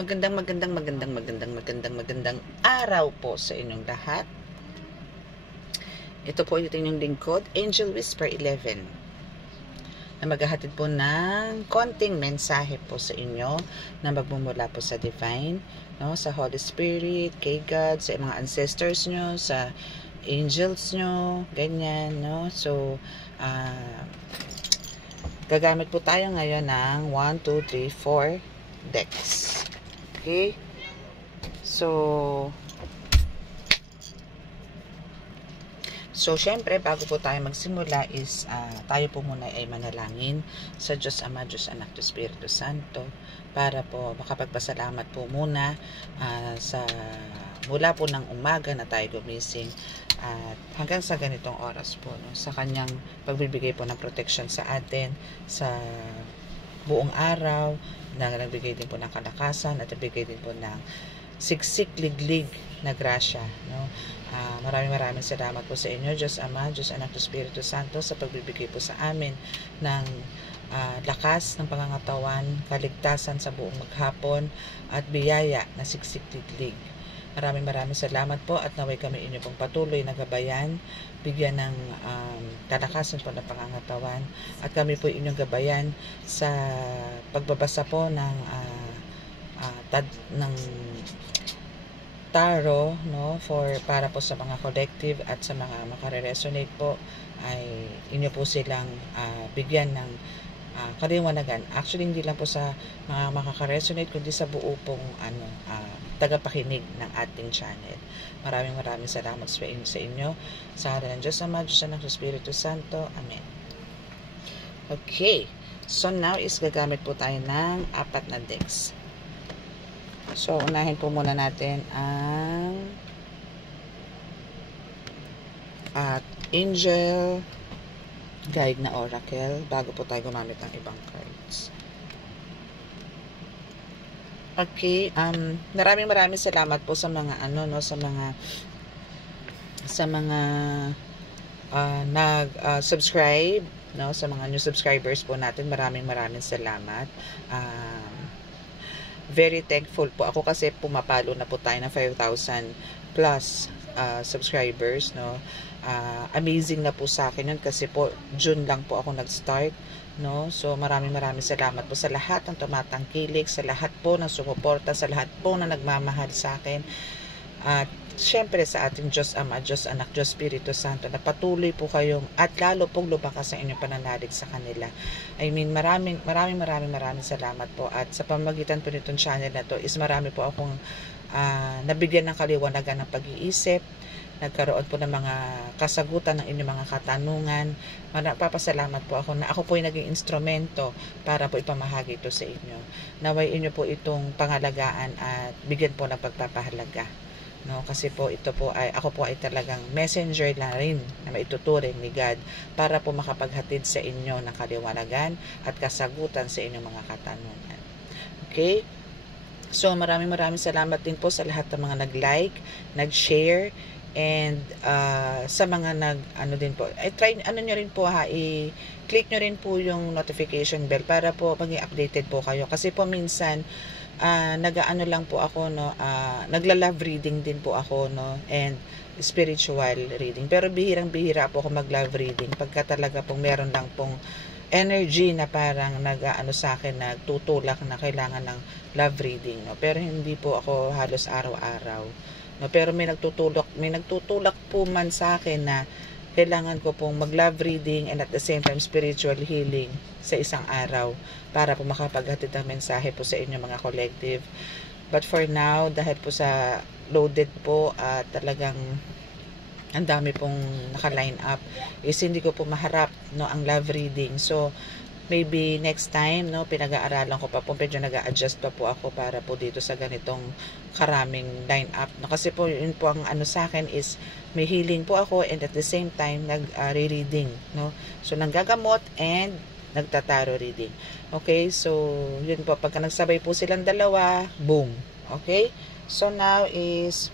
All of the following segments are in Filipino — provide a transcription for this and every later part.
Magandang araw po sa inyong lahat. Ito po yung inyong lingkod, Angel Whisper 11, na maghahatid po ng konting mensahe po sa inyo na magmumula po sa Divine, no, sa Holy Spirit, kay God, sa mga ancestors nyo, sa angels nyo, ganyan, no. So, gagamit po tayo ngayon ng 1, 2, 3, 4 decks. Okay? So, syempre, bago po tayo magsimula is, tayo po muna ay manalangin sa Diyos Ama, Diyos Anak, Diyos Espiritu Santo, para po makapagpasalamat po muna mula po ng umaga na tayo gumising at hanggang sa ganitong oras po, no, sa kanyang pagbibigay po ng protection sa atin sa buong araw, na nagbigay din po ng kalakasan at nagbigay din po ng siksik, liglig na grasya, no. Maraming salamat po sa inyo, Diyos Ama, Diyos Anak, Diyos Espiritu Santo, sa pagbibigay po sa amin ng lakas ng pangangatawan, kaligtasan sa buong maghapon at biyaya na siksik, liglig. Maraming salamat po at naway kami inyo pong patuloy na gabayan, bigyan ng kalakasan po ng pangangatawan, at kami po inyong gabayan sa pagbabasa po ng tarot, no, para po sa mga collective at sa mga makare-resonate po, ay inyo po silang bigyan ng kaliwanagan. Actually, hindi lang po sa mga makaka-resonate, kundi sa buo pong tagapakinig ng ating channel. Maraming salamat sa inyo. Sa ngalan ng Diyos Ama, Diyos Anak, Diyos Espiritu Santo. Amen. Okay. So, now is gagamit po tayo ng 4 na decks. So, unahin po muna natin ang Angel Guide na Oracle bago po tayo gumamit ng ibang cards. Okay, maraming salamat po sa mga sa mga nag-subscribe, no, sa mga new subscribers po natin. Maraming salamat. Very thankful po ako kasi pumapalo na po tayo ng 5,000 plus subscribers, no. Amazing na po sa akin yun kasi po June lang po ako nag-start, no. So maraming salamat po sa lahat ng tumatangkilik, sa lahat po ng sumuporta, sa lahat po na nagmamahal sa akin, at syempre sa ating Diyos Ama, Diyos Anak, Diyos Espiritu Santo, na patuloy po kayong at lalo pong lumakas ang inyong pananalig sa kanila. I mean, maraming salamat po. At sa pamamagitan po nitong channel na to is marami po akong nabigyan ng kaliwanagan ng pag-iisip, nagkaroon po ng mga kasagutan ng inyong mga katanungan. Papasalamat po ako na ako po ay naging instrumento para po ipamahagi ito sa inyo. Naway inyo po itong pangalagaan at bigyan po ng pagpapahalaga, no, kasi po ito po ay ako po ay talagang messenger na rin na maituturing ni God para po makapaghatid sa inyo ng kaliwanagan at kasagutan sa inyong mga katanungan. Okay? So maraming salamat din po sa lahat ng mga nag-like, nag-share, and sa mga din po, try nyo rin po i-click nyo rin po yung notification bell para po maging updated po kayo, kasi po minsan nag-aano lang po ako, no, nagla-love reading din po ako, no, and spiritual reading, pero bihirang-bihira po ako mag-love reading pagka talaga pong meron lang pong energy na parang nag-aano sa akin, nagtutulak na kailangan ng love reading, no, pero hindi po ako halos araw-araw, no, pero may nagtutulak po man sa akin na kailangan ko pong mag-love reading and at the same time spiritual healing sa isang araw para po makapaghatid ng mensahe po sa inyo mga collective. But for now, dahil po sa loaded po at talagang ang dami pong naka-line up, is hindi ko po maharap, no, ang love reading. So maybe next time, no, pinag-aaralan ko pa po, medyo nag-a-adjust pa po ako para po dito sa ganitong karaming line up, no, kasi po yun po ang sa akin is may healing po ako and at the same time nag-reading, no, so nanggagamot and nagtataro reading. Okay, so yun po, pagka nagsabay po silang dalawa, boom. Okay, so now is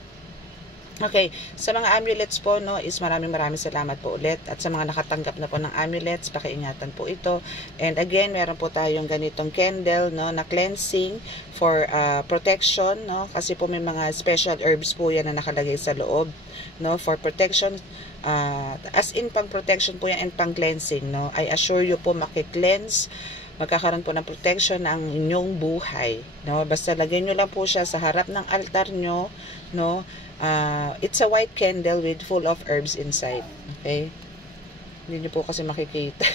Okay, sa mga amulets po, no, is maraming salamat po ulit. At sa mga nakatanggap na po ng amulets, pakiingatan po ito. And again, meron po tayong ganitong candle, no, na cleansing for protection, no, kasi po may mga special herbs po yan na nakalagay sa loob, no, for protection. As in pang protection po yan and pang cleansing, no. I assure you po makikleanse, magkakaroon po ng protection ang inyong buhay, no. Basta lagay nyo lang po siya sa harap ng altar nyo, no. It's a white candle with full of herbs inside. Okay? Hindi nyo po kasi makikita.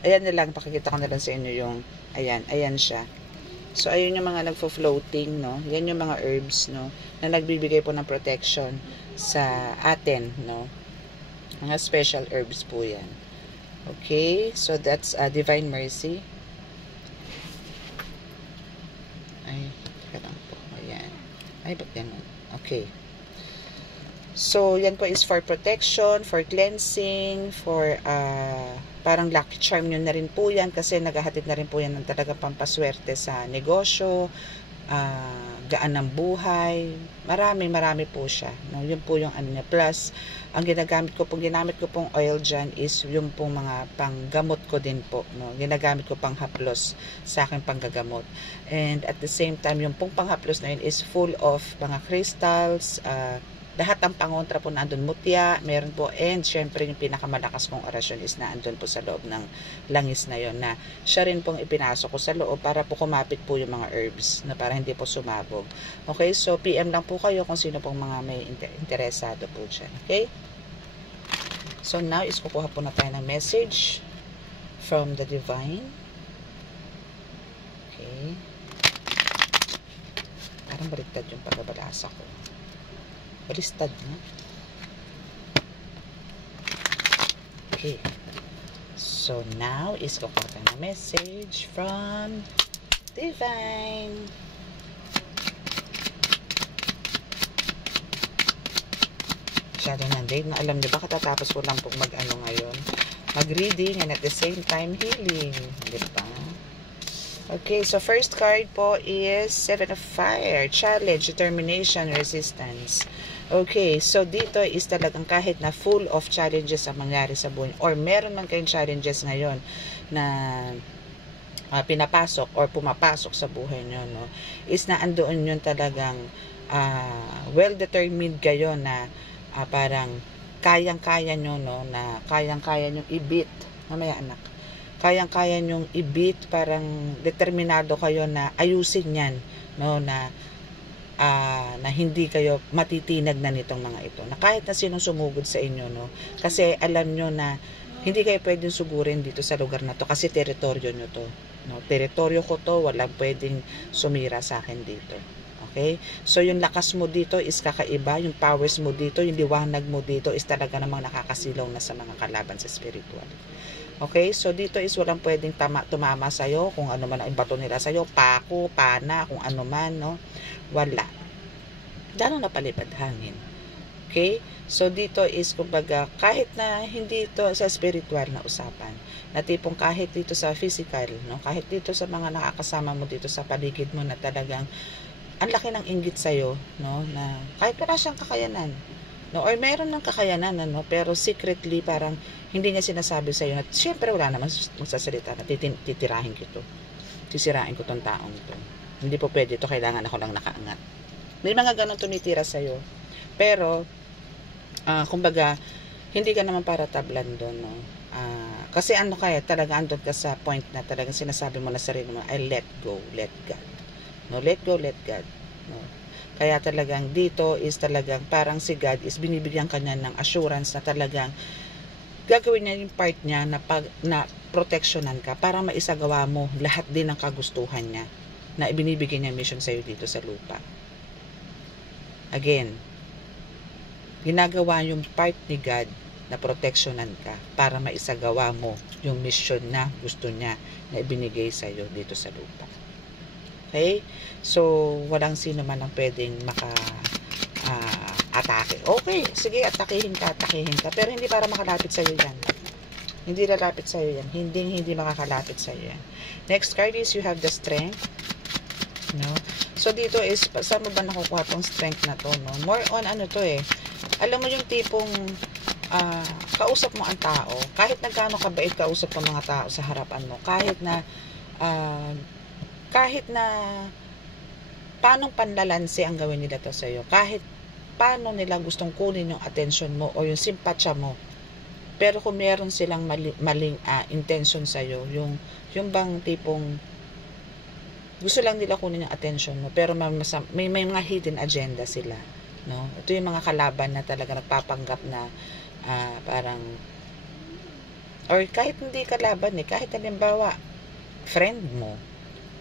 Ayan na lang, pakikita ko na lang sa inyo yung, ayan siya. So, ayun yung mga nagfo-floating, no? Yan yung mga herbs, no? Na nagbibigay po ng protection sa atin, no? Mga special herbs po yan. Okay? So, that's Divine Mercy. Ay, teka lang po. Ayan. Ay, ba't ganun? Okay. So, yan po is for protection, for cleansing, for parang lucky charm yun na rin po yan kasi naghahatid na rin po yan ng talagang pampaswerte sa negosyo, gaan ng buhay. Marami po siya. No? Yun po yung ano niya. Plus, ang ginamit ko pong oil dyan is yung pong mga panggamot ko din po. No? Ginagamit ko pang haplos sa aking panggagamot. And at the same time, yung pong panghaplos na yun is full of mga crystals, lahat ng pangontra po na andun, mutya, meron po, and syempre yung pinakamalakas kong orasyon is na andun po sa loob ng langis na yon na siya rin pong ipinasok ko sa loob para po kumapit po yung mga herbs na para hindi po sumabog. Okay, so PM lang po kayo kung sino pong mga may interesado po dyan. Okay, so now is kukuha po na tayo ng message from the divine. Okay, parang baliktad yung pagbabalasa ko. Balistad na. Okay. So, now is kukuha tayo ng message from Divine. Shadow ng Dave na alam niyo ba katatapos ko lang pong mag-ano ngayon. Mag-reading and at the same time healing. Diba? Okay, so first card po is Seven of Fire. Challenge, determination, resistance. Okay, so dito is talagang kahit na full of challenges ang mangyari sa buhay or meron man kayong challenges ngayon na pinapasok or pumapasok sa buhay nyo, no, is na andoon yun talagang well-determined kayo na parang kayang-kaya nyo, no, na kayang-kaya nyo i-beat. Mamaya anak. Kayang-kaya nyong i-beat, parang determinado kayo na ayusin yan, no, na hindi kayo matitinag na nitong mga ito. Na kahit na sinong sumugod sa inyo, no, kasi alam nyo na hindi kayo pwedeng sugurin dito sa lugar na to kasi teritoryo nyo to. No, teritoryo ko to, walang pwedeng sumira sa akin dito. Okay? So, yung lakas mo dito is kakaiba, yung powers mo dito, yung liwanag mo dito is talaga namang nakakasilaw na sa mga kalaban sa spiritual. Okay, so dito is walang pwedeng tumama sa'yo, kung ano man ang bato nila sa'yo, pako, pana, kung ano man, no? Wala. Lalo na palipad hangin. Okay, so dito is kumbaga, kahit na hindi ito sa spiritual na usapan, na tipong kahit dito sa physical, no? Kahit dito sa mga nakakasama mo dito sa paligid mo na talagang ang laki ng inggit sa'yo, no? Na kahit wala siyang kakayanan, no, or meron ng kakayanan, ano, pero secretly parang hindi niya sinasabi sa iyo na syempre wala naman magsasalita na titirahin ko ito, sisirain ko tong taong ito, hindi po pwede ito, kailangan ako lang nakaangat. May mga ganun tumitira sa iyo, pero kumbaga hindi ka naman para tablan doon, no. Kasi ano kaya talaga andun ka sa point na talagang sinasabi mo na sarili mo, I let go, let God, no, let go, let God, no. Kaya talagang dito is talagang parang si God is binibigyan kanya ng assurance na talagang gagawin niya yung part niya na proteksyonan ka para maisagawa mo lahat din ng kagustuhan niya na ibinibigay niya mission sa iyo dito sa lupa. Again, ginagawa yung part ni God na proteksyonan ka para maisagawa mo yung mission na gusto niya na ibinigay sa iyo dito sa lupa. Okay? So, walang sino man ang pwedeng atake. Okay, sige, atakihin ka. Pero hindi para makalapit sa iyo yan. Hindi lalapit sa iyo yan. Hindi makakalapit sa iyo yan. Next card is you have the strength. No? So, dito is, saan mo ba nakukuha tong strength na to? No? More on ano to eh. Alam mo yung tipong kausap mo ang tao, kahit nagkano kabait kausap ng mga tao sa harapan mo, kahit na paanong panlalansi ang gawin nila to sa'yo, kahit paano nila gustong kunin yung attention mo o yung simpatsya mo, pero kung meron silang maling intention sa'yo, yung bang tipong gusto lang nila kunin yung attention mo, pero may mga hidden agenda sila, no? Ito yung mga kalaban na talaga nagpapanggap na parang, or kahit hindi kalaban kahit halimbawa friend mo,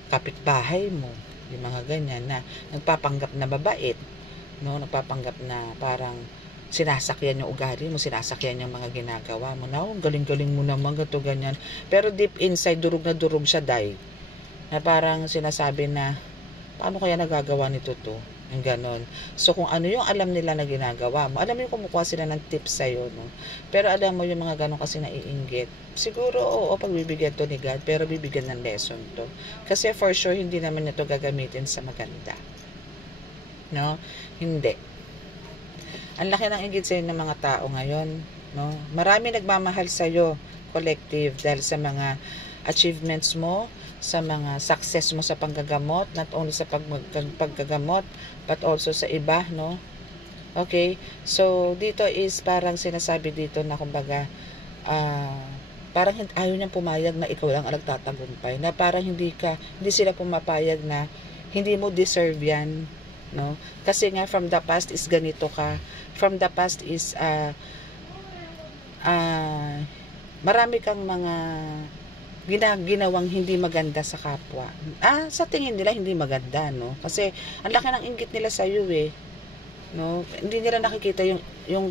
kapitbahay mo, yung mga ganyan na nagpapanggap na babait, no? Nagpapanggap na parang sinasakyan yung ugali mo, sinasakyan yung mga ginagawa mo, na galing-galing mo naman, gato ganyan, pero deep inside durog na durog siya, na parang sinasabi na paano kaya nagagawa nito to, yung ganon. So kung ano yung alam nila na ginagawa mo, alam mo yung kumukuha sila ng tips sa'yo, no? Pero alam mo yung mga ganon kasi naiinggit, siguro oo, pagbibigyan to ni God, pero bibigyan ng lesson to, kasi for sure hindi naman ito gagamitin sa maganda, no? Hindi. Ang laki ng inggit sa'yo ng mga tao ngayon, no? Marami nagmamahal sa'yo, collective, dahil sa mga achievements mo, sa mga success mo sa panggagamot, not only sa paggagamot, but also sa iba, no? Okay? So, dito is parang sinasabi dito na kumbaga, parang ayaw niyang pumayag na ikaw lang ang nagtatagumpay, na parang hindi sila pumapayag na hindi mo deserve yan, no? Kasi nga from the past is ganito ka, from the past is marami kang mga ginawang hindi maganda sa kapwa. Sa tingin nila hindi maganda, no? Kasi ang laki ng inggit nila sa iyo, no? Hindi nila nakikita yung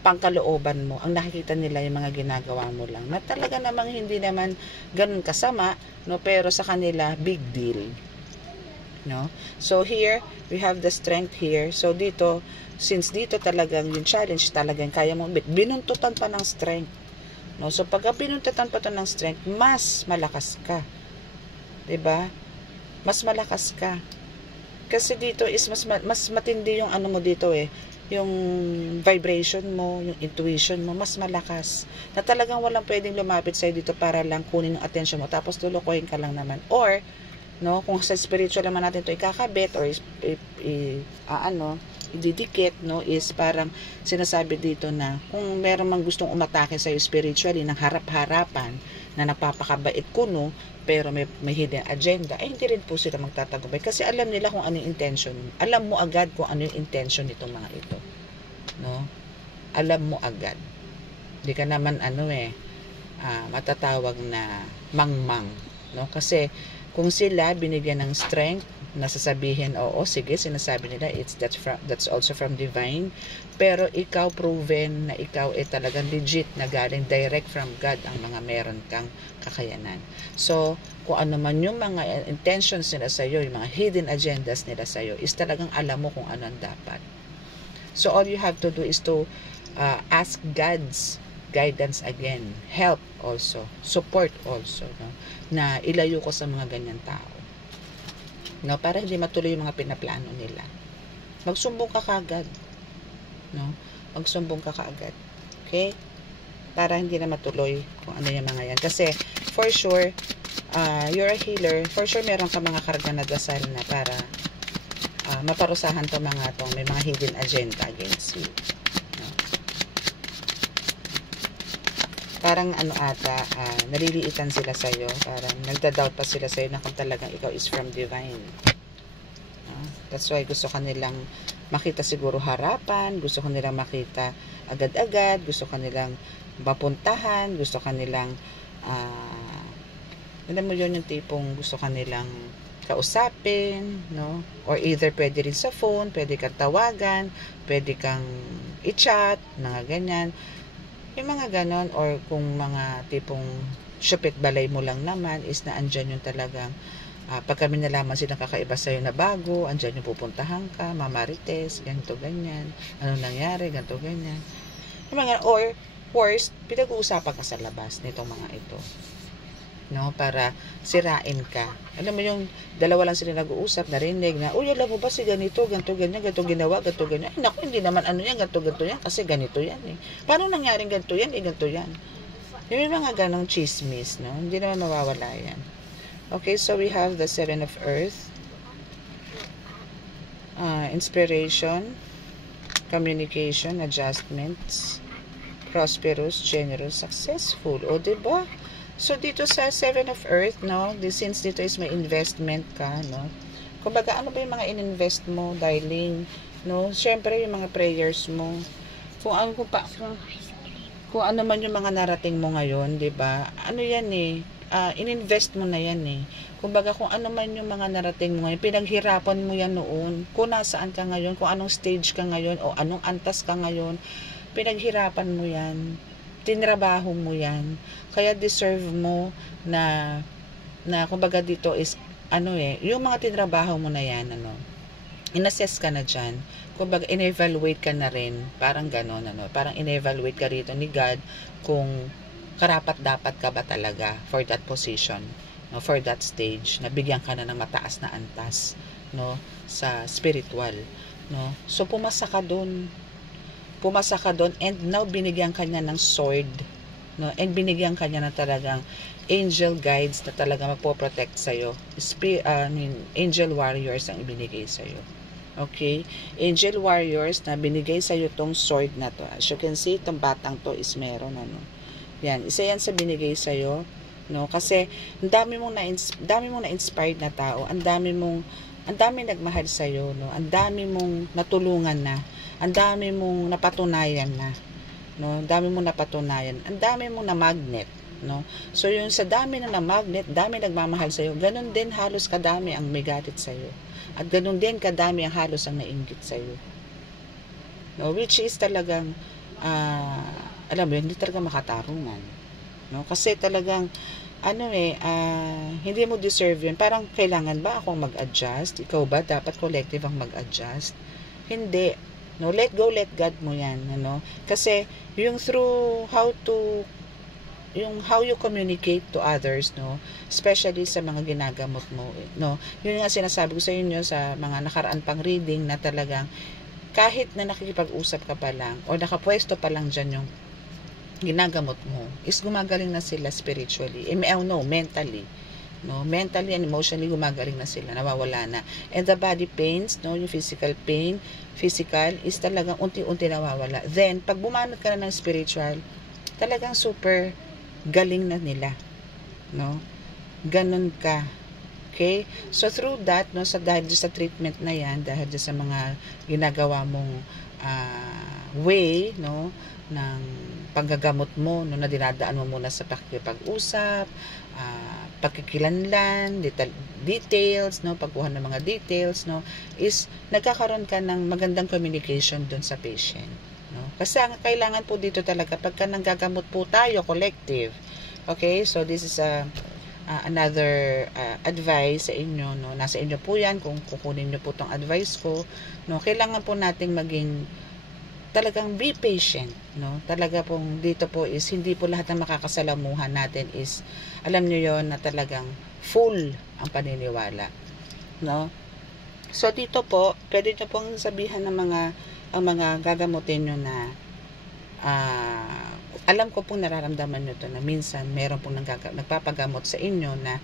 pangkalooban mo. Ang nakikita nila yung mga ginagawa mo lang, na talaga namang hindi naman ganun kasama, no? Pero sa kanila big deal, no? So here we have the strength here. So dito, since dito talagang yung challenge, talagang kaya mo binuntutan pa ng strength, no? So pag binuntutan pa to ng strength, mas malakas ka, 'di ba? Mas malakas ka kasi dito is mas matindi yung ano mo dito, yung vibration mo, yung intuition mo mas malakas, na talagang walang pwedeng lumapit sa'yo dito para lang kunin yung attention mo, tapos lulukoyin ka lang naman. Or no, kung sa spiritual naman natin to ikakabit or ididikit, no, is parang sinasabi dito na kung meron mang gustong umatake sa iyo spiritually ng harap-harapan na nagpapakabait kuno, pero may hidden agenda, hindi rin po sila magtatagumpay, kasi alam nila kung ano yung intention. Alam mo agad kung ano yung intention nitong mga ito, no? Alam mo agad. Hindi ka naman matatawag na mangmang, no? Kasi kung sila binigyan ng strength, nasasabihin, oo, sige, sinasabi nila, that's also from divine, pero ikaw proven na ikaw talagang legit na galing direct from God ang mga meron kang kakayanan. So, kung ano man yung mga intentions nila sa'yo, yung mga hidden agendas nila sa'yo, is talagang alam mo kung ano ang dapat. So, all you have to do is to ask God's guidance again, help also, support also, no? Na ilayo ko sa mga ganyan tao, no? Para hindi matuloy yung mga pinaplano nila. Magsumbong ka kaagad, no? Magsumbong ka kaagad, okay? Para hindi na matuloy kung ano yung mga yan. Kasi for sure, you're a healer, for sure meron ka mga karga na dasal na para maparusahan to mga to, may mga hidden agenda against you, no? Parang naliliitan sila sa'yo, parang nagda-doubt pa sila sa'yo na kung talagang ikaw is from divine. That's why gusto kanilang makita siguro harapan, gusto kanilang makita agad-agad, gusto kanilang mapuntahan, gusto kanilang alam mo yun, yung tipong gusto kanilang kausapin, no? Or either pwede rin sa phone, pwede kang tawagan, pwede kang i-chat, mga ganyan. Yung mga ganon, or kung mga tipong syupit balay mo lang naman, is na andyan yung talagang pag kami nalaman silang kakaiba sa'yo na bago, andyan yung pupuntahan ka, mamarites, ganito, ganyan, ano nangyari, ganito, ganyan. Yung mga, or worst, pinag-uusapan ka sa labas nitong mga ito, no, para sirain ka. Alam mo yung dalawa lang sila nag-uusap, narinig na, uy, alam mo ba si ganito, ganito, ganyan, ganito ginawa, ganito, ganyan. Ay, naku, hindi naman ano yan, ganito, ganito yan, kasi ganito yan eh. Paano nangyaring ganito yan, ganito yan. Yung mga ganong chismis, no, hindi naman mawawala yan. Okay, so we have the Seven of Earth, inspiration, communication, adjustments, prosperous, generous, successful. O, diba? So, dito sa Seven of Earth, no, since dito is may investment ka, no, kumbaga, ano ba yung mga ininvest mo, darling, no, syempre, yung mga prayers mo, kung ano man yung mga narating mo ngayon, diba, ano yan eh, ininvest mo na yan eh. Kumbaga, kung ano man yung mga narating mo ngayon, pinaghirapan mo yan noon, kung nasaan ka ngayon, kung anong stage ka ngayon, o anong antas ka ngayon, pinaghirapan mo yan, tinrabaho mo yan, kaya deserve mo na kumbaga dito is, ano eh, yung mga tinrabaho mo na yan, ano, inassess ka na dyan, kumbaga, in-evaluate ka na rin, parang ganon, ano, parang in-evaluate ka rito ni God, kung karapat-dapat ka ba talaga for that position, no, for that stage, nabigyan ka na ng mataas na antas, no, sa spiritual, no, so pumasa ka doon, and now binigyan ka niya ng sword, no, and binigyan ka niya na talagang angel guides na talaga magpo-protect sa'yo, angel warriors ang ibinigay sa'yo. Okay, angel warriors na binigay sa'yo tong sword na to. As you can see, itong batang to is meron, ano, yan, isa yan sa binigay sa'yo, no, kasi ang dami mong na-inspired na tao, ang dami nagmahal sa'yo, no, ang dami mong natulungan na, ang dami mong napatunayan na, no, ang dami mong napatunayan, ang dami mong na magnet, no, so yung sa dami na magnet, dami nagmamahal sa'yo, ganun din halos kadami ang may galit sa'yo, at ganun din kadami ang halos ang nainggit sa'yo, no, which is talagang, alam mo, hindi talaga makatarungan, no, kasi talagang, ano eh, hindi mo deserve yun, parang kailangan ba akong mag-adjust, ikaw ba dapat collective ang mag-adjust, hindi, no, let go, let God mo yan, ano, kasi yung through how you communicate to others, no, especially sa mga ginagamot mo, no, yun nga sinasabi ko sa inyo sa mga nakaraan pang reading na talagang kahit na nakikipag-usap ka pa lang o nakapwesto pa lang dyan yung ginagamot mo, is gumagaling na sila spiritually, mentally, no, mentally and emotionally gumagaling na sila, nawawala na, and the body pains, no, yung physical pain, is talagang unti-unti nawawala. Then pag bumanat ka na ng spiritual, talagang super galing na nila, no, ganun ka. Okay, so through that, no, dahil sa treatment na yan, dahil sa mga ginagawa mong way, no, ng panggagamot mo, no, na dinadaan mo muna sa pakikipag-usap, pagkikilanlan, details, no, pagkuha ng mga details, no, is nagkakaroon ka ng magandang communication dun sa patient, no, kasi ang kailangan po dito talaga pagka nanggagamot po tayo collective. Okay, so this is another advice sa inyo, no, nasa inyo po yan kung kukunin nyo po tong advice ko, no, kailangan po nating maging talagang be patient, no, talaga pong dito po is hindi po lahat ng makakasalamuhan natin is, alam nyo yon na talagang full ang paniniwala, no, so dito po pwede nyo pong sabihan ng mga gagamutin nyo na alam ko pong nararamdaman nyo to na minsan meron pong nagpapagamot sa inyo na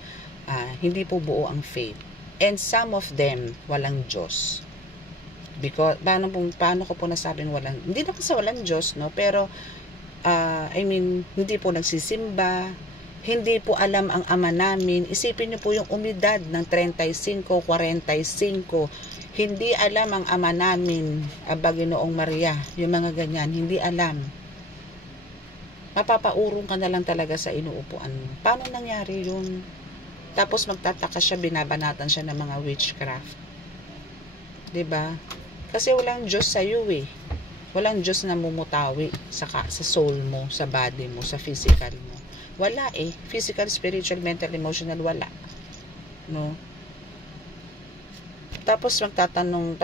hindi po buo ang faith, and some of them walang Diyos. Because paano ko po nasabing hindi naman sa walang Diyos, no, pero I mean, hindi po nagsisimba, hindi po alam ang ama namin. Isipin niyo po yung umidad ng 35, 45, hindi alam ang ama namin, Baginoong Maria, yung mga ganyan, hindi alam. Mapapaurong ka na lang talaga sa inuupuan mo. Paano nangyari yun? Tapos magtataka siya, binabanatan siya ng mga witchcraft, 'di ba? Kasi walang Diyos sa iyo eh. Walang Diyos na mumutawi sa soul mo, sa body mo, sa physical mo. Wala eh. Physical, spiritual, mental, emotional, wala. No? Tapos magtatanong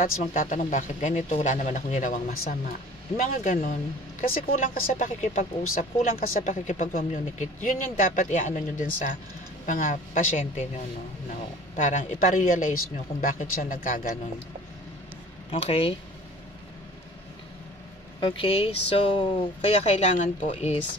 bakit ganito, wala naman akong ginawang masama. Mga ganon. Kasi kulang ka sa pakikipag-usap, kulang ka sa pakikipag-communicate. Yun yung dapat i-ano nyo din sa mga pasyente nyo, no? Parang iparealize nyo kung bakit siya nagkaganon. Okay? Okay, so kaya kailangan po is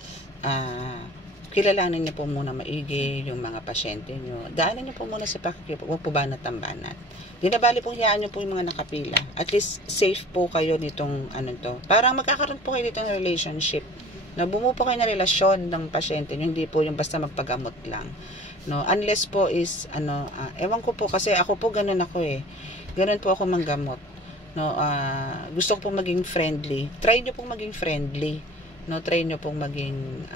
kilalanin niyo po muna maigi yung mga pasyente nyo. Daanan niyo po muna sa pagpubanat tambanat. Di na bali pong hiyaan niyo po yung mga nakapila. At least safe po kayo nitong ano to. Parang magkakaroon po kayo nitong relationship. Na bumuo po kayo na relasyon ng pasyente nyo, hindi po yung basta magpagamot lang. No, unless po is ewan ko po kasi ako po ganun ako eh. Ganun po ako manggamot. No, gusto ko pong maging friendly. Try niyo pong maging friendly. No, try niyo pong maging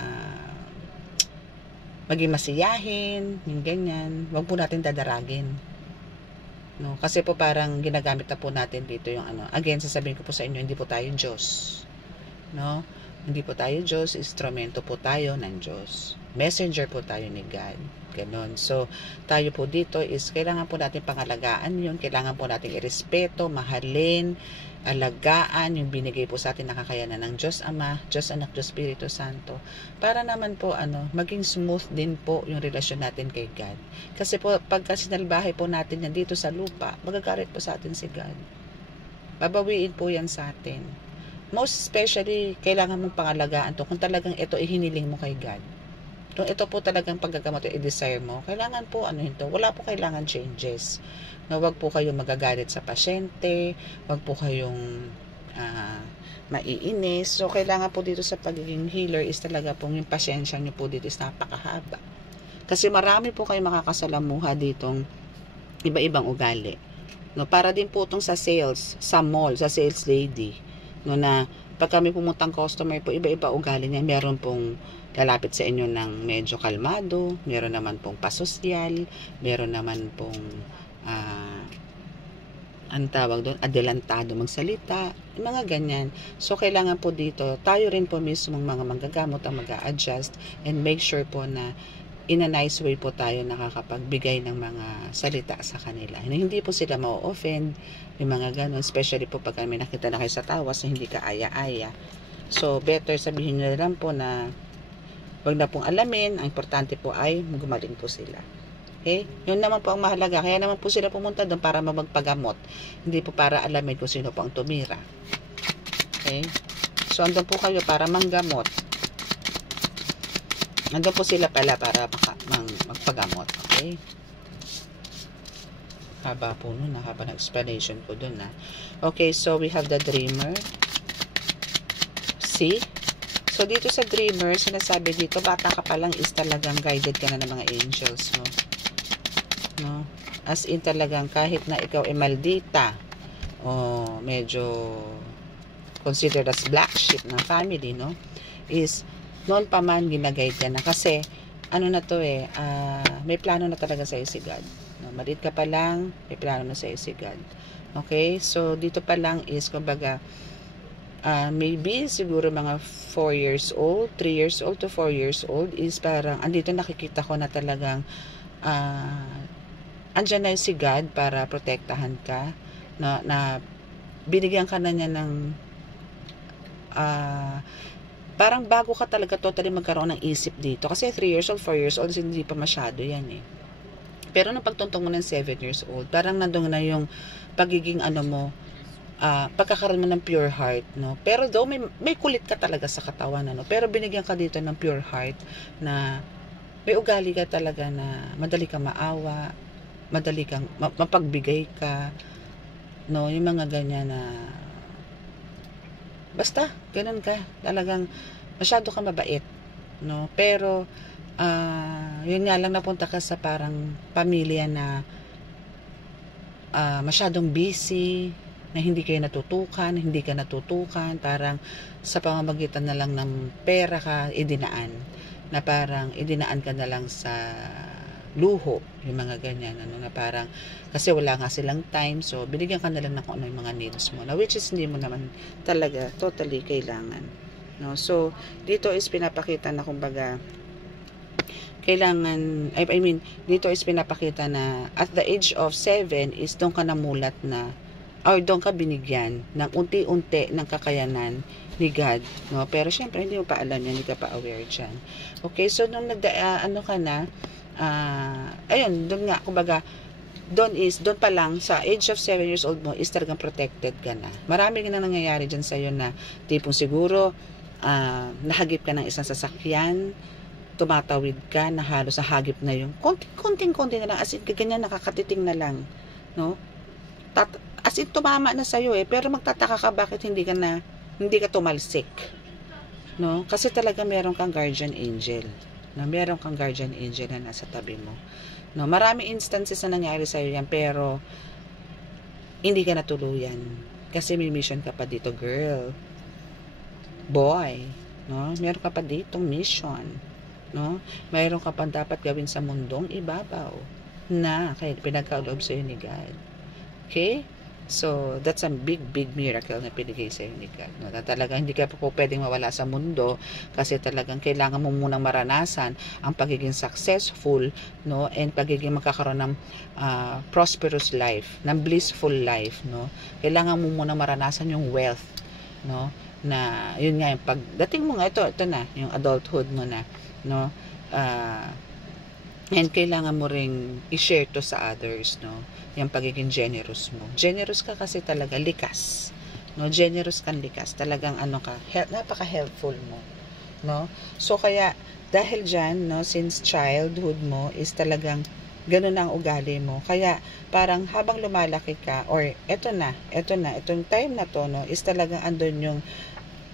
masiyahin, yung ganyan. Huwag po natin dadaragin. No, kasi po parang ginagamit na po natin dito yung again, sasabihin ko po sa inyo, hindi po tayo Diyos. No? Hindi po tayo Diyos, instrumento po tayo ng Diyos. Messenger po tayo ni God. Ganon. So, tayo po dito is, kailangan po natin pangalagaan yun. Kailangan po natin irespeto, mahalin, alagaan, yung binigay po sa atin na kakayanan ng Diyos Ama, Diyos Anak, Diyos Espiritu Santo. Para naman po, maging smooth din po yung relasyon natin kay God. Kasi po, pagka sinalbahay po natin yan dito sa lupa, magagalit po sa atin si God. Babawiin po yan sa atin. Most especially, kailangan mong pangalagaan to kung talagang ito ihiniling mo kay God. Kung ito po talagang paggagamot o i-desire mo, kailangan po wala po kailangan changes. Na wag po kayong magagalit sa pasyente, wag po kayong maiinis. So, kailangan po dito sa pagiging healer is talaga pong yung pasyensya nyo po dito is napakahaba. Kasi marami po kayong makakasalamuha ditong iba-ibang ugali. No, para din po itong sa sales, sa mall, sa sales lady. No, na pag kami pumuntang customer po, iba-iba ugali niya. Meron pong lalapit sa inyo ng medyo kalmado, meron naman pong pasosyal, meron naman pong ang tawag doon, adelantado magsalita, mga ganyan. So, kailangan po dito, tayo rin po mismo mga manggagamot ang mag-a-adjust and make sure po na in a nice way po tayo nakakapagbigay ng mga salita sa kanila. Hindi po sila ma-offend, yung mga ganon, especially po pag may nakita na kayo sa tawas na hindi ka aya-aya. So, better sabihin nyo lang po na wag na pong alamin, ang importante po ay gumaling po sila. Okay? Yun naman po ang mahalaga. Kaya naman po sila pumunta doon para magpagamot. Hindi po para alamin kung sino po ang tumira. Okay? So, andun po kayo para manggamot. Andun po sila pala para magpagamot. Okay? Haba po nun. Haba ng explanation po dun. Okay, so we have the dreamer. See? So, dito sa dreamer, sinasabi dito, bata ka pa lang is talagang guided ka na ng mga angels, no? No? As in talagang kahit na ikaw ay maldita o medyo considered as black sheep ng family, no? Is, noon pa man ginaguide ka na. Kasi, na to may plano na talaga sa'yo si God. No? Maliit ka pa lang, may plano na sa'yo si God. Okay? So, dito pa lang is, kumbaga, maybe siguro mga 4 years old, 3 years old to 4 years old is parang, andito nakikita ko na talagang andyan na si God para protektahan ka, na binigyan ka na niya ng parang bago ka talaga totally magkaroon ng isip dito. Kasi 3 years old, 4 years old, hindi pa masyado yan eh. Pero nung pagtuntong mo ng 7 years old, parang nandun na yung pagiging pagkakaroon mo ng pure heart, no? Pero though may kulit ka talaga sa katawan, pero binigyan ka dito ng pure heart na may ugali ka talaga na madali kang maawa, madali kang mapagbigay ka, no? Yung mga ganyan na basta, ganun ka, talagang masyado ka mabait, no? Pero yun nga lang, napunta ka sa parang pamilya na masyadong busy, na hindi kayo natutukan, hindi ka natutukan, parang sa pamamagitan na lang ng pera ka idinaan, na parang idinaan ka na lang sa luho, yung mga ganyan, na parang, kasi wala nga silang time, so binigyan ka na lang ng kung ano yung mga needs mo, na which is hindi mo naman talaga totally kailangan, no? So, dito is pinapakita na kumbaga, kailangan, dito is pinapakita na at the age of 7 is doon ka namulat na, or doon ka binigyan ng unti-unti ng kakayanan ni God, no? Pero syempre hindi mo pa alam yan, hindi ka pa aware dyan. Okay, so nung ayun, doon nga, kumbaga, doon pa lang, sa age of 7 years old mo, is talagang protected ka na. Marami na nangyayari dyan sa'yo na, tipong siguro, nahagip ka ng isang sasakyan, tumatawid ka, na halos nahagip na yung, konting-konti na lang, as in, ganyan, nakakatiting na lang, no? As in, tumama na sa'yo pero magtataka ka bakit hindi ka tumalsik, no? Kasi talaga meron kang guardian angel, no? Meron kang guardian angel na nasa tabi mo. No, marami instances na nangyari sa iyo yan, pero hindi ka natuluyan kasi may mission ka pa dito, girl, boy, no? Meron ka pa ditong mission, no? Meron ka pa dapat gawin sa mundong ibabaw na kaya pinagkaloob sa iyo ni God. Okay? So, that's a big miracle na pinigay sa iyo ni God. No? Na talagang hindi ka po pwedeng mawala sa mundo kasi talagang kailangan mo munang maranasan ang pagiging successful, no? And pagiging magkakaroon ng prosperous life, ng blissful life, no? Kailangan mo munang maranasan yung wealth, no? Na, yun nga, yung pagdating mo nga, ito na, yung adulthood mo na, no? And kailangan mo ring i-share to sa others, no? Yung pagiging generous mo. Generous ka kasi talaga, likas. No? Generous kang likas. Talagang napaka-helpful mo. No? So, kaya, dahil dyan, no, since childhood mo, is talagang ganun ang ugali mo. Kaya, parang habang lumalaki ka, or itong time na to, no, is talagang andun yung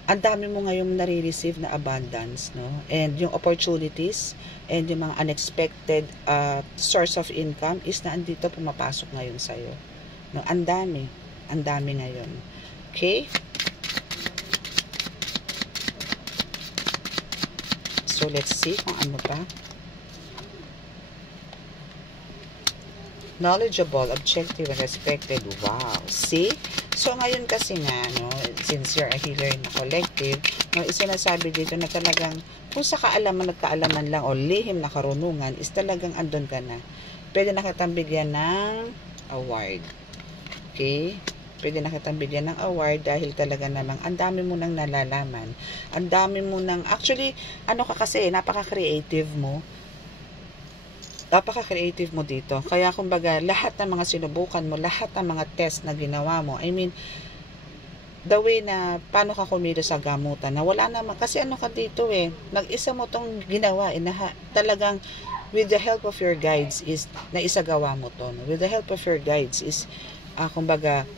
ang dami mo ngayon nare-receive na abundance, no? And yung opportunities and yung mga unexpected source of income is na andito pumapasok ngayon sa'yo. No? Ang dami ngayon. Okay? So, let's see kung ano pa. Knowledgeable, objective, and respected. Wow. See? So, ngayon kasi nga, no, since you're a healer in a collective, no, sinasabi dito na talagang, kung sa nagkaalaman lang, o lihim na karunungan, is talagang andun ka na. Pwede na kitang bigyan ng award. Okay? Pwede na kitang bigyan ng award dahil talaga namang ang dami mo nang nalalaman. Ang dami mo nang, actually, ano ka kasi, napaka-creative mo. Napaka-creative mo dito. Kaya kumbaga, lahat ng mga sinubukan mo, lahat ng mga test na ginawa mo, I mean, the way na paano ka kumilos sa gamutan, na wala naman, kasi ano ka dito nag-isa mo tong ginawa, talagang, with the help of your guides, is, naisagawa mo to. No? With the help of your guides, is, kumbaga,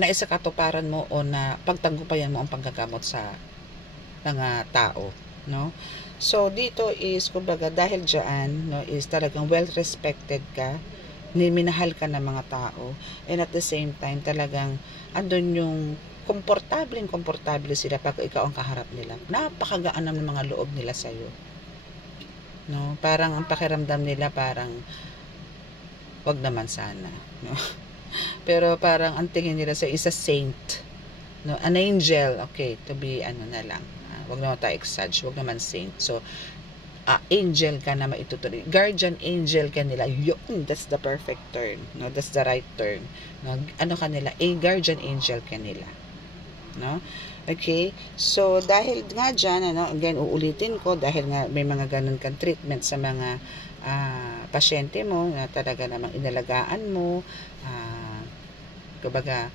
naisakatuparan mo o na pagtanggupayan mo ang panggagamot sa mga tao. No? So, dito is, kumbaga, dahil dyan, no, is talagang well-respected ka, minahal ka ng mga tao, and at the same time, talagang, andun yung komportable sila pag ikaw ang kaharap nila. Napakagaan ng mga loob nila sa'yo. No? Parang, ang pakiramdam nila, parang, wag naman sana. No? Pero, parang, ang tingin nila sa isa saint. No? An angel, okay, to be, na lang. Wag naman tayo exage, wag naman saint. So, angel ka na maitutuloy. Guardian angel ka nila. Yun, that's the perfect term. No? That's the right term. No? Ano ka nila? A guardian angel ka nila. No? Okay? So, dahil nga dyan, again, uulitin ko, dahil nga may mga ganun kang treatment sa mga pasyente mo, na talaga namang inalagaan mo, kumbaga,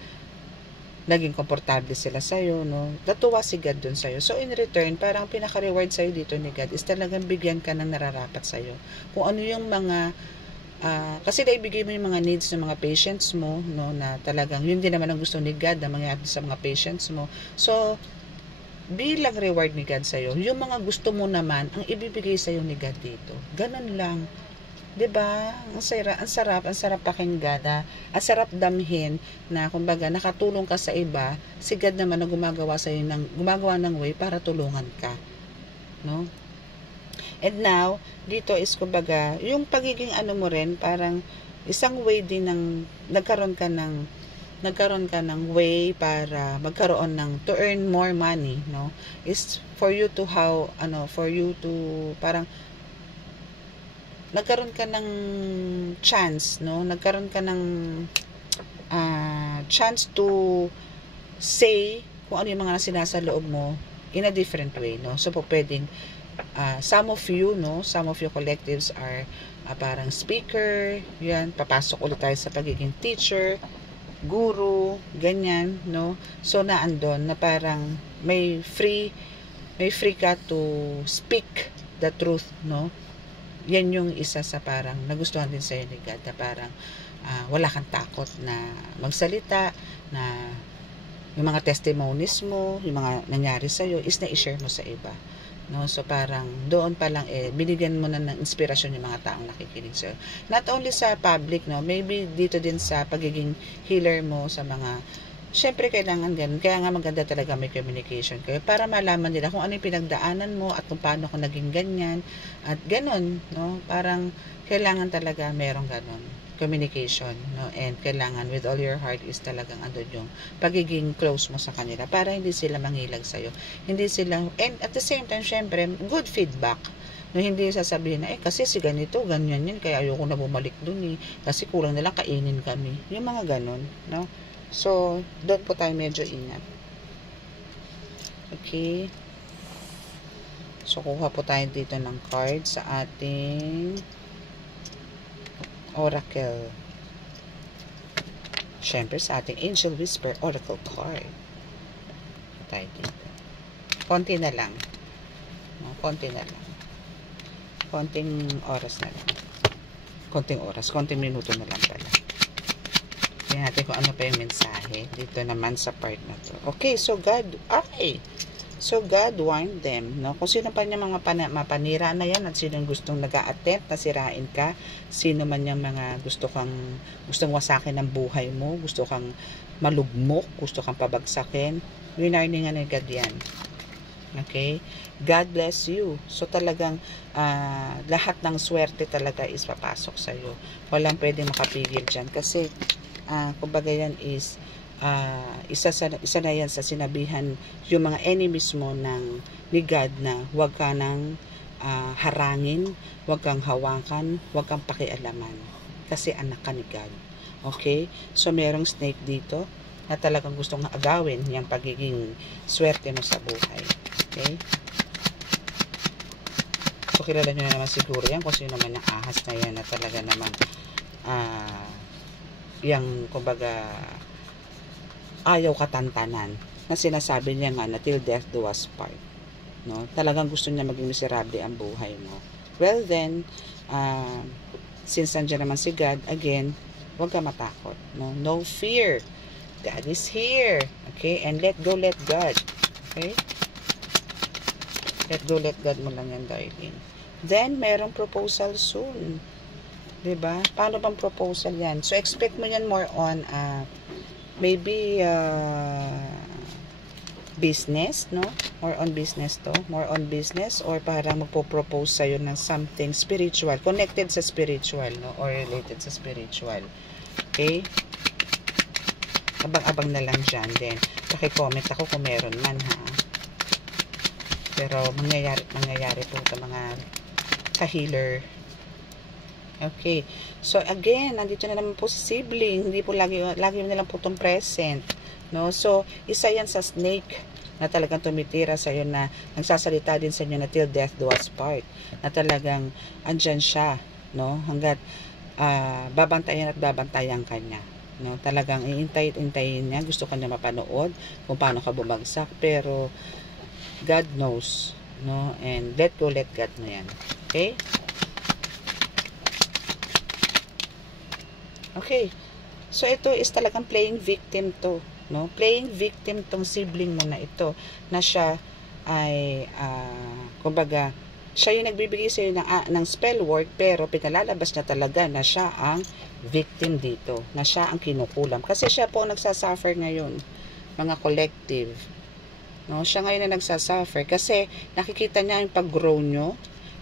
naging komportable sila sa'yo, no? Natuwa si God dun sa'yo. So, in return, parang pinaka-reward sa'yo dito ni God is talagang bigyan ka ng nararapat sa'yo. Kung ano yung mga, kasi naibigay mo yung mga needs ng mga patients mo, no? Na talagang, yun din naman ang gusto ni God na mangyari sa mga patients mo. So, bilang reward ni God sa'yo, yung mga gusto mo naman, ang ibibigay sa'yo ni God dito. Ganun lang. 'Di ba? Ang sarap pakinggan, ang sarap damhin na kumbaga nakatulong ka sa iba, si God naman na gumagawa ng way para tulungan ka, no? And now, dito is kumbaga, yung pagiging mo rin, parang isang way din ng nagkaroon ka ng way para magkaroon to earn more money, no? Is for you to parang nagkaroon ka ng chance, no? Nagkaroon ka ng chance to say kung ano yung mga sinasa loob mo in a different way, no? So, pwedeng some of you, no, some of your collectives are parang speaker, yan, papasok ulit tayo sa pagiging teacher, guru, ganyan, no? So, naandon na parang may free ka to speak the truth, no? Yan yung isa sa parang nagustuhan din sa'yo ni God, na parang wala kang takot na magsalita, na yung mga testimonies mo, yung mga nangyari sa'yo, is na-share mo sa iba. No? So, parang doon pa lang, binigyan mo na ng inspirasyon yung mga taong nakikinig sa'yo. Not only sa public, no? Maybe dito din sa pagiging healer mo sa mga, syempre kailangan ganun. Kaya nga maganda talaga may communication kayo para malaman nila kung ano yung pinagdaanan mo at kung paano ka naging ganyan. At ganun, no? Parang kailangan talaga merong ganun communication, no? And kailangan with all your heart is talagang andun yung pagiging close mo sa kanila para hindi sila mangilag sa'yo. Hindi sila, and at the same time, syempre, good feedback. No, hindi sasabihin na, kasi si ganito, ganyan yan, kaya ayoko na bumalik dun kasi kulang na lang kainin kami. Yung mga ganun, no? So, doon po tayo medyo ingat. Okay. So, kuha po tayo dito ng card sa ating Oracle. Siyempre, sa ating Angel Whisper Oracle card. Tayo dito. Konti na lang. No, konti na lang. Konting oras na lang. Konting minuto na lang pala. Tingnan natin kung ano pa yung mensahe dito naman sa part na to. Okay, so God warned them, no? Kung sino pa niya mga mapanira na yan at sino gustong nag-a-attempt na sirain ka, sino man yung mga gustong wasakin ng buhay mo, gusto kang malugmok, gusto kang pabagsakin, winarningan ni God yan. Okay? God bless you. So talagang lahat ng swerte talaga is papasok sa'yo. Walang pwedeng makapigil dyan kasi kumbaga yan is isa na yan sa sinabihan yung mga enemies mo ni God na huwag ka nang harangin, huwag kang hawakan, huwag kang pakialaman kasi anak ka ni God. Okay? So merong snake dito na talagang gustong agawin yung pagiging swerte mo sa buhay. Okay? So kilala nyo na naman siguro yan kung sino naman yung ahas na yan na talaga naman yung kumbaga ayaw katantanan na sinasabi niya nga na till death do us part, no? Talagang gusto niya maging miserable ang buhay mo. Well then, since nandiyan naman si God, again, huwag ka matakot, no? No fear. God is here. Okay? And let go, let God. Okay? Let go, let God mo lang yan, darling. Then, merong proposal soon. Diba? Paano bang proposal yan? So, expect mo yan more on maybe business, no? More on business to. More on business or parang magpo-propose sa'yo ng something spiritual. Connected sa spiritual, no? Or related sa spiritual. Okay? Abang-abang na lang dyan. Then, paki-comment ako kung meron man, ha? Pero, mangyayari po ito mga ka-healer. Okay. So, again, nandito na naman po si sibling. Hindi po lagi na lang po itong present. No? So, isa yan sa snake na talagang tumitira sa iyo na nagsasalita din sa inyo na till death do us part. Na talagang andyan siya. No? Hanggat babantayan at babantayan ka niya. No? Talagang iintay-intayin niya. Gusto ka niya mapanood kung paano ka bumagsak. Pero, God knows. No? And let go, let God na yan. Okay? Okay. So, ito is talagang playing victim to. No? Playing victim tong sibling mo na ito. Na siya ay, kumbaga, siya yung nagbibigay sa'yo ng spell work, pero pinalalabas niya talaga na siya ang victim dito. Na siya ang kinukulam. Kasi siya po nagsasuffer ngayon. Mga collective. No? Siya ngayon na nagsasuffer. Kasi nakikita niya yung pag-grow nyo.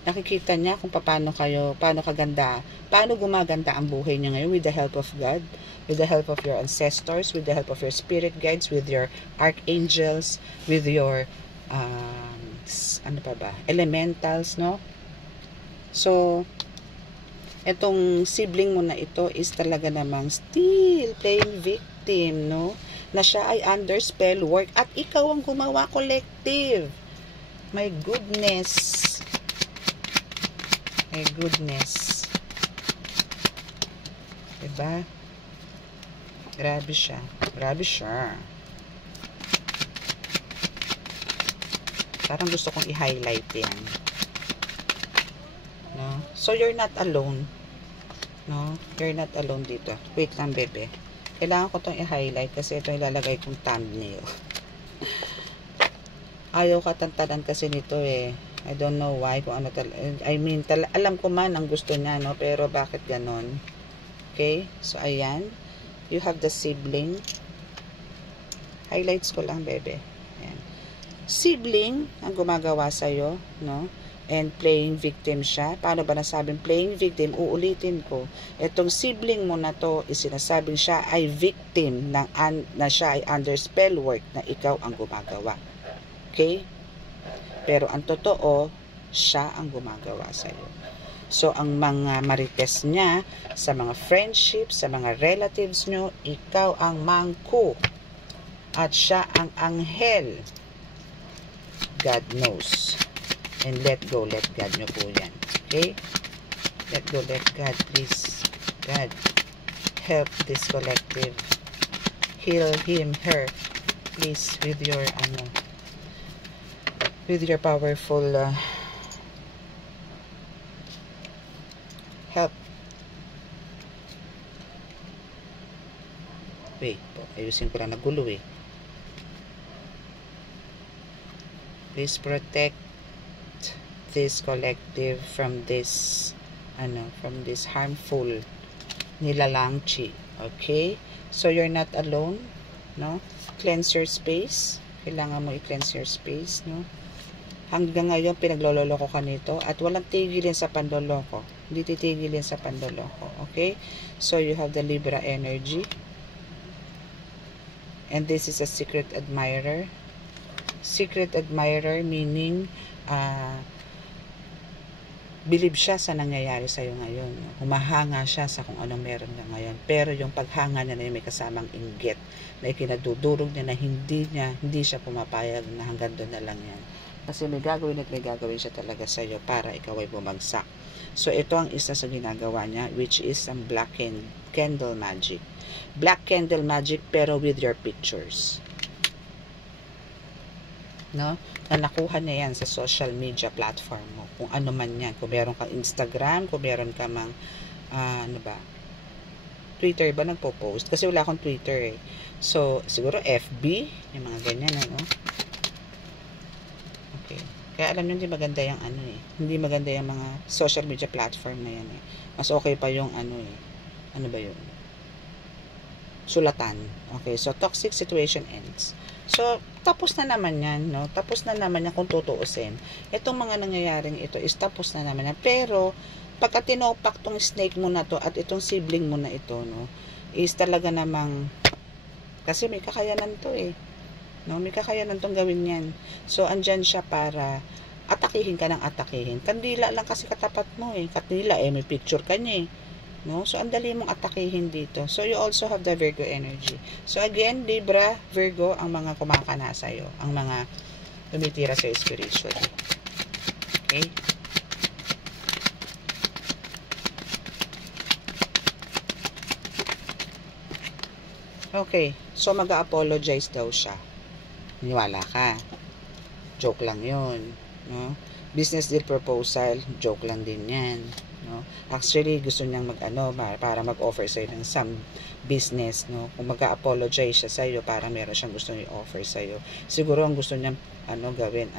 Nakikita niya kung paano kaganda, paano gumaganda ang buhay niya ngayon with the help of God, with the help of your ancestors, with the help of your spirit guides, with your archangels, with your, elementals, no? So, etong sibling mo na ito is talaga namang still playing victim, no? Na siya ay under spell work at ikaw ang gumawa, collective. My goodness. My goodness. Diba? Grabe siya. Grabe siya. Parang gusto kong i-highlight yan. No? So, you're not alone. No? You're not alone dito. Wait lang, bebe. Kailangan ko itong i-highlight kasi ito ilalagay kong thumbnail. Ayaw katantanan kasi nito eh. I don't know why. Kung ano alam ko man ang gusto niya, no? Pero bakit ganon? Okay? So, ayan. You have the sibling. Highlights ko lang, bebe. Ayan. Sibling ang gumagawa sa'yo, no? And playing victim siya. Paano ba nasabing playing victim? Uulitin ko. Itong sibling mo na to, isinasabing siya ay victim na siya ay under spell work na ikaw ang gumagawa. Okay? Pero ang totoo, siya ang gumagawa sa'yo. So, ang mga marites niya, sa mga friendships, sa mga relatives nyo, ikaw ang mangko. At siya ang anghel. God knows. And let go, let God nyo po yan. Okay? Let go, let God, please. God, help this collective. Heal him, her. Please, with your, with your powerful, help. Wait po, ayusin ko lang, nagulo eh. Please protect this collective from this from this harmful nilalang chi. Okay? So you're not alone, no? Cleanse your space. Kailangan mo i-cleanse your space, no? Hanggang ngayon pinagloloko ka nito at walang tigil yan sa panloloko. Hindi titigil yan sa panloloko. Okay? So you have the Libra energy. And this is a secret admirer. Secret admirer meaning believe siya sa nangyayari sa'yo ngayon. Humahanga siya sa kung anong meron niya ngayon. Pero yung paghanga niya na may kasamang inggit na ikinadudurog niya na hindi siya pumapayag na hanggang doon na lang yan. Kasi may gagawin at may gagawin siya talaga sa'yo para ikaw ay bumagsak. So, ito ang isa sa ginagawa niya, which is ang black candle magic. Black candle magic pero with your pictures. No? Na nakuha niya yan sa social media platform mo. Kung ano man yan. Kung meron kang Instagram, kung meron ka mang, Twitter ba nagpo-post? Kasi wala akong Twitter eh. So, siguro FB, yung mga ganyan, ano? Okay. Kaya alam nyo, hindi maganda yung hindi maganda yung mga social media platform na yan eh. Mas okay pa yung ano ba yun? Sulatan. Okay, so toxic situation ends. So, tapos na naman yan, no? Tapos na naman yan kung tutuusin. Itong mga nangyayaring ito is tapos na naman yan. Pero, pagka tinopak tong snake mo na to at itong sibling mo na ito, no? Is talaga namang, kasi may kakayanan to eh. No? May kakayanan tong gawin yan. So, andyan siya para atakihin ka ng atakihin. Kandila lang kasi katapat mo eh. Kandila eh, may picture ka niya eh. No? So, ang dali mong atakihin dito. So, you also have the Virgo energy. So, again, Libra, Virgo, ang mga kumakana sa'yo. Ang mga tumitira sa'yo spiritually. Okay? Okay. So, mag-apologize daw siya. Niwala ka. Joke lang yun. No? Business deal proposal, joke lang din yan. No? Actually, gusto niyang para mag-offer sa'yo ng some business, no? Kung mag-apologize siya sa'yo, para meron siyang gusto i-offer sa'yo. Siguro ang gusto niyang gawin,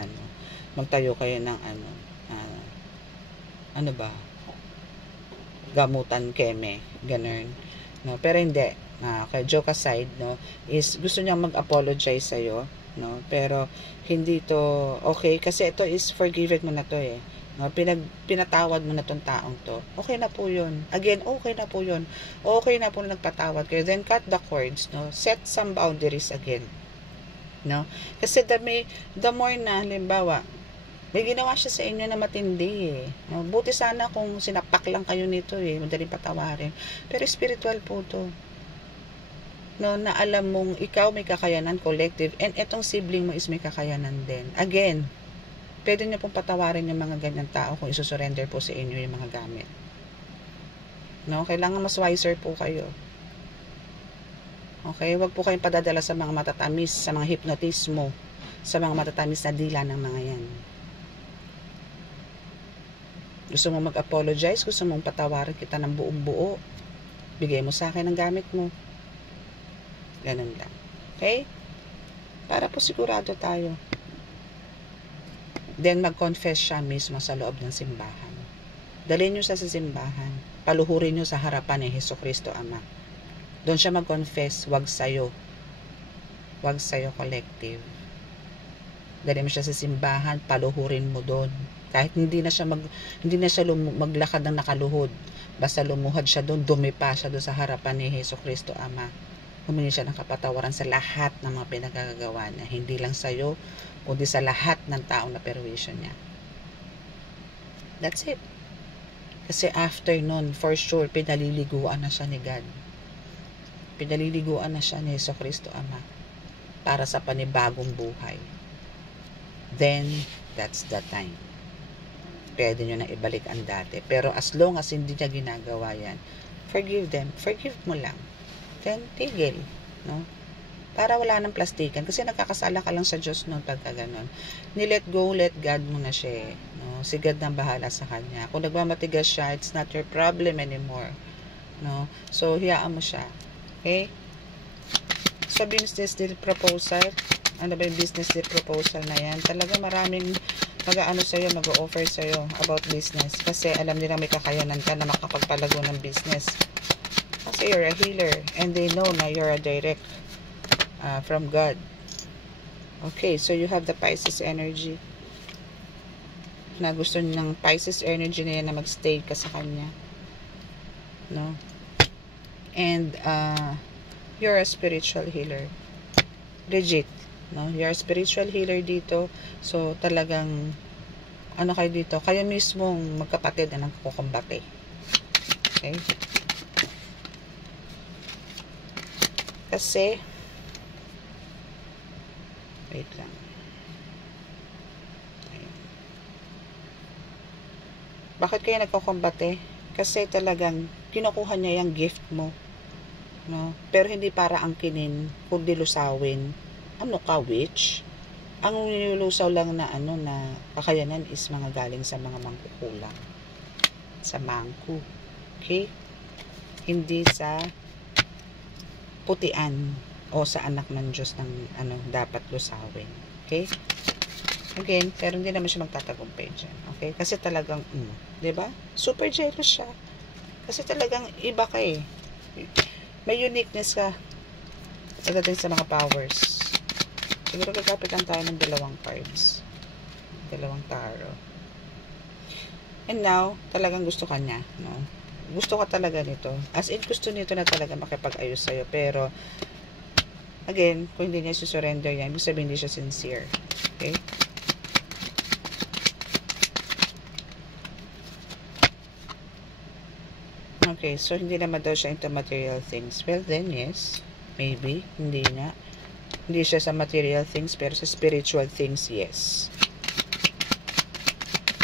magtayo kayo ng gamutan keme, ganun. No? Pero hindi. Okay, joke aside, no? Is gusto niyang mag-apologize sa'yo, no? Pero hindi to okay kasi ito is forgiven mo na to eh. No, pinatawad mo na tong taong to. Okay na po yun. Again, okay na po yun. Okay na po na nagpatawad kayo. Then cut the cords, no? Set some boundaries again. No? Kasi the more na, halimbawa, may ginawa siya sa inyo na matindi eh. No? Buti sana kung sinapak lang kayo nito eh. Madaling patawarin. Pero spiritual po to. No, na alam mong ikaw may kakayanan, collective, and etong sibling mo is may kakayanan din. Again, pwede nyo pong patawarin yung mga ganyan tao kung isusurrender po sa inyo yung mga gamit. No? Kailangan mas wiser po kayo. Okay? Huwag po kayong padadala sa mga matatamis, sa mga hypnotismo, sa mga matatamis na dila ng mga yan. Gusto mo mag-apologize, gusto mong patawarin kita ng buong buo, bigay mo sa akin ang gamit mo. Ganun lang. Okay? Para po sigurado tayo. Then mag-confess siya mismo sa loob ng simbahan. Dalhin nyo siya sa simbahan. Paluhurin nyo sa harapan ni Jesucristo Ama. Doon siya mag-confess, wag sa'yo. Wag sa'yo collective. Dalhin mo siya sa simbahan, paluhurin mo doon. Kahit hindi na siya maglakad ng nakaluhod. Basta lumuhod siya doon, dumipa siya doon sa harapan ni Jesucristo Ama. Humingi siya ng kapatawaran sa lahat ng mga pinagagawa niya. Hindi lang sa'yo, kundi sa lahat ng taong na perwisyon niya. That's it. Kasi after nun, for sure, pinaliliguan na siya ni God. Pinaliliguan na siya ni Jesucristo Ama para sa panibagong buhay. Then, that's the time. Pwede nyo na ibalik ang dati. Pero as long as hindi niya ginagawa yan, forgive them. Forgive mo lang. Then, tigil. No? Para wala ng plastikan. Kasi nakakasala ka lang sa Diyos noon pagka ganun. Ni-let go, let God mo na siya. No? Si God nang bahala sa kanya. Kung nagmamatigas siya, it's not your problem anymore. No? So, hiyaan mo siya. Okay? So, business deal proposal. Ano ba yung business deal proposal na yan? Talaga maraming mag-aano sa'yo, mag-o-offer sa'yo about business. Kasi alam nila may kakayanan ka na makapagpalago ng business. Kasi you're a healer and they know na you're a direct from God. Okay, so you have the Pisces energy na gusto ng Pisces energy na yan na magstay ka sa kanya. No? And you're a spiritual healer. Legit. No? You're a spiritual healer dito. So, talagang ano kayo dito? Kayo mismong magkapatid na nagkukumbate. Okay? Kasi wait lang. Ayan. Bakit kayo nagkukumbate? Kasi talagang kinukuha niya yung gift mo. No? Pero hindi para angkinin, kundi lusawin. Ano ka, witch? Ang nilulusaw lang na ano na kakayanan is mga galing sa mga mangkukulang. Sa mangku. Okay? Hindi sa putian o sa anak ng Diyos ng ano dapat lusawin. Okay? Again, pero hindi naman siya magtatagumpay dyan. Okay? Kasi talagang, diba? Super jealous siya. Kasi talagang iba ka eh. May uniqueness ka pagdating sa mga powers. Siguro gagapit lang tayo ng dalawang cards. Dalawang tarot. And now, talagang gusto ka niya, no? Gusto ka talaga nito. As in, gusto nito na talaga makipag-ayos sa'yo. Pero, again, kung hindi niya susurrender yan, ibig sabihin hindi siya sincere. Okay? Okay, so hindi naman daw siya into material things. Well, then, yes. Maybe. Hindi nga. Hindi siya sa material things, pero sa spiritual things, yes.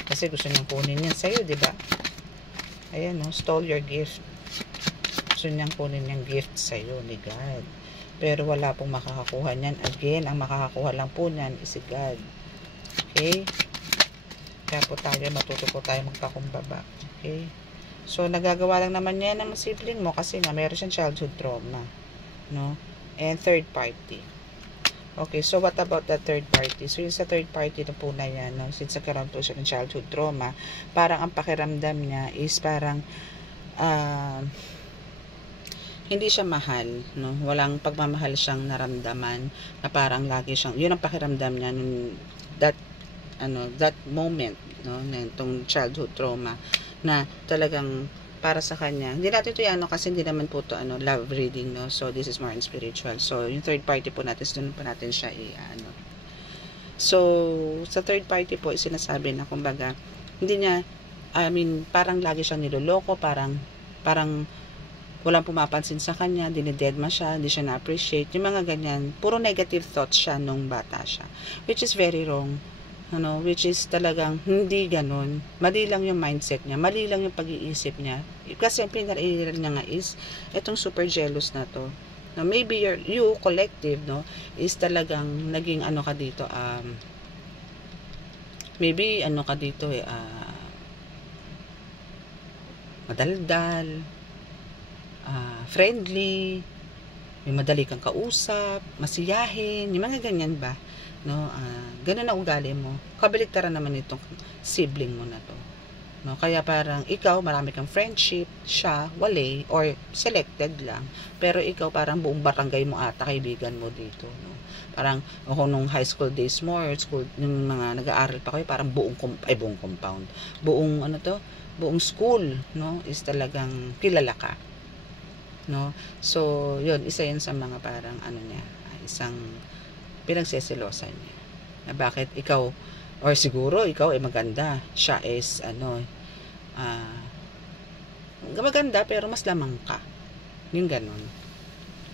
Kasi gusto niyang kunin yan sa'yo, diba? Ayan, no? Stole your gift. Gusto niyang kunin yung gift sa'yo ni God. Pero wala pong makakakuha niyan. Again, ang makakakuha lang po niyan is si God. Okay? Kaya po tayo, matuto po tayo magpakumbaba. Okay? So, nagagawa lang naman niya ng sibling mo kasi nga, meron siyang childhood trauma. No? And third party. Okay, so what about the third party? So, yung sa third party na po na yan, no? Since nagkaroon po siya ng childhood trauma, parang ang pakiramdam niya is parang hindi siya mahal, no? Walang pagmamahal siyang naramdaman na parang lagi siyang, yun ang pakiramdam niya nung that moment, no? Na itong childhood trauma na talagang para sa kanya. Hindi natin ito yan, kasi hindi naman po ito love reading, no? So, this is more in spiritual. So, yung third party po natin, doon po natin siya So, sa third party po, sinasabi na, kumbaga, hindi niya, parang lagi siyang niloloko, parang walang pumapansin sa kanya, dinidedma siya, hindi siya na-appreciate. Yung mga ganyan, puro negative thoughts siya nung bata siya. Which is very wrong. ano, which is talagang hindi ganun. Mali lang yung mindset niya, mali lang yung pag-iisip niya. Kasi ang pinaka-iral niya nga is etong super jealous na to. No, maybe you collective, no, is talagang naging ano ka dito, maybe ano ka dito madaldal, friendly, may madali kang kausap, masiyahin, yung mga ganyan ba, no? Ganun na ugali mo. Kabaliktaran naman itong sibling mo na to, no? Kaya parang ikaw marami kang friendship, siya wale or selected lang, pero ikaw parang buong barangay mo ata kaibigan mo dito, no? Parang ako nung high school days mo or school yung mga nag-aaral pa kayo, parang buong compound, buong school, no, is talagang kilala ka, no? So yun, isa yan sa mga parang ano niya, isang pinagseselosan niya, na bakit ikaw, or siguro ikaw ay maganda, siya is maganda pero mas lamang ka, yung ganon,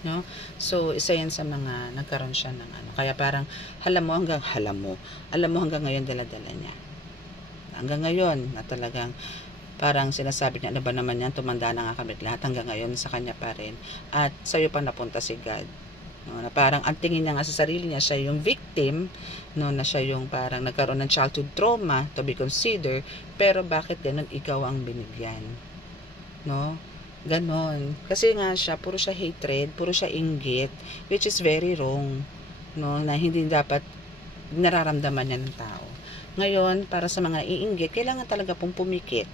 no? So isa yan sa mga nagkaroon siya ng ano, kaya parang alam mo hanggang ngayon dala-dala niya, hanggang ngayon na talagang parang sinasabi niya, ano ba naman yan, tumanda na nga kami lahat, hanggang ngayon sa kanya pa rin, at sa'yo pa napunta si God, no, na parang ang tingin niya nga sa sarili niya, siya yung victim, no, na siya yung parang nagkaroon ng childhood trauma to be considered, pero bakit ganun ikaw ang binigyan, no? Ganon. Kasi nga siya, puro siya hatred, puro siya inggit, which is very wrong, no, na hindi dapat nararamdaman niya ng tao. Ngayon, para sa mga iinggit, kailangan talaga pong pumikit,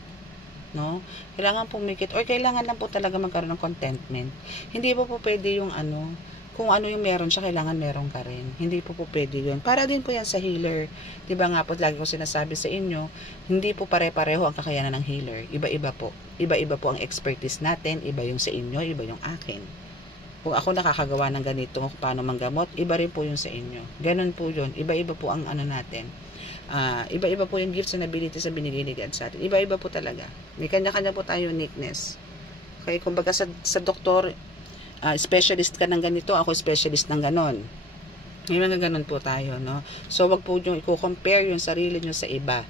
no? Kailangan pumikit, or kailangan lang po talaga magkaroon ng contentment. Hindi po pwede yung ano, kung ano yung meron siya, kailangan meron ka rin. Hindi po pwede yun. Para din po yan sa healer. Diba nga po, lagi ko sinasabi sa inyo, hindi po pare-pareho ang kakayanan ng healer. Iba-iba po. Iba-iba po ang expertise natin. Iba yung sa inyo, iba yung akin. Kung ako nakakagawa ng ganito, kung paano manggamot, iba rin po yung sa inyo. Ganun po yun. Iba-iba po ang ano natin. Iba-iba po yung gifts and abilities na binigay ni God sa atin. Iba-iba po talaga. May kanya-kanya po tayo uniqueness. Okay, kumbaga sa doktor, specialist ka ng ganito, ako specialist ng ganon. May mga ganon po tayo, no? So, wag po nyo i-compare yung sarili nyo sa iba.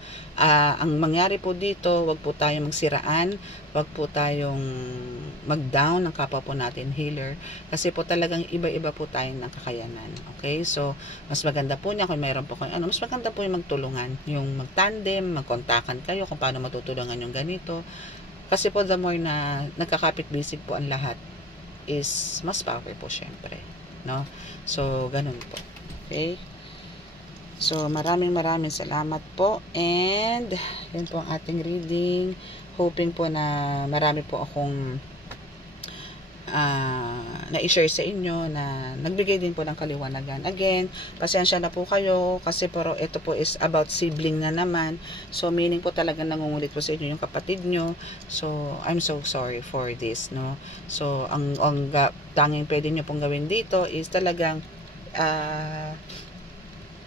Ang mangyari po dito, wag po tayong magsiraan, wag po tayong mag-down ng kapwa po natin healer, kasi po talagang iba-iba po tayong nakakayanan. Okay? So, mas maganda po niya kung mayroon po kayo, mas maganda po yung magtulungan, yung mag-tandem, magkontakan kayo kung paano matutulungan yung ganito. Kasi po, the more na nagkakapit-bisig po ang lahat, is mas power po syempre, no? So ganun po. Okay, so maraming salamat po, and yun po ang ating reading. Hoping po na marami po akong na-share sa inyo, na nagbigay din po ng kaliwanagan. Again, pasensya na po kayo kasi pero ito po is about sibling na naman. So meaning po talaga nangungulit po sa inyo yung kapatid nyo. So I'm so sorry for this, no? So ang tanging pwede nyo pong gawin dito is talagang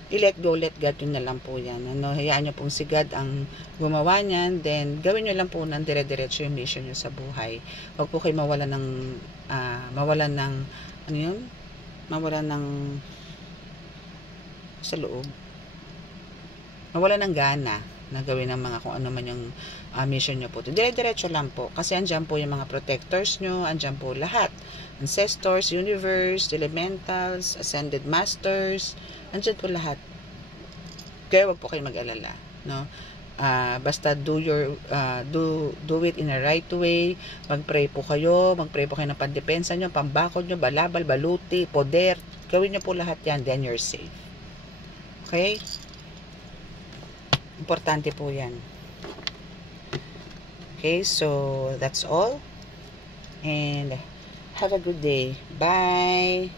i-let go, let God, yun na lang po yan. Ano, hayaan nyo pong si God ang gumawa niyan, then gawin nyo lang po ng dire-diretso yung mission nyo sa buhay. Huwag po kayo mawalan ng ano yun? Mawalan ng sa loob. Mawalan ng gana na gawin ng mga kung ano man yung mission nyo po. Dire-diretso lang po. Kasi andyan po yung mga protectors nyo, andyan po lahat. Ancestors, universe, elementals, ascended masters, andyan po lahat. Kaya wag po kayo mag-alala, no? Basta do it in a right way. Magpray po kayo ng pandepensa nyo, pambakod nyo, balabal, baluti, poder. Gawin nyo po lahat yan, then you're safe. Okay? Importante po yan. Okay, so that's all. And have a good day. Bye!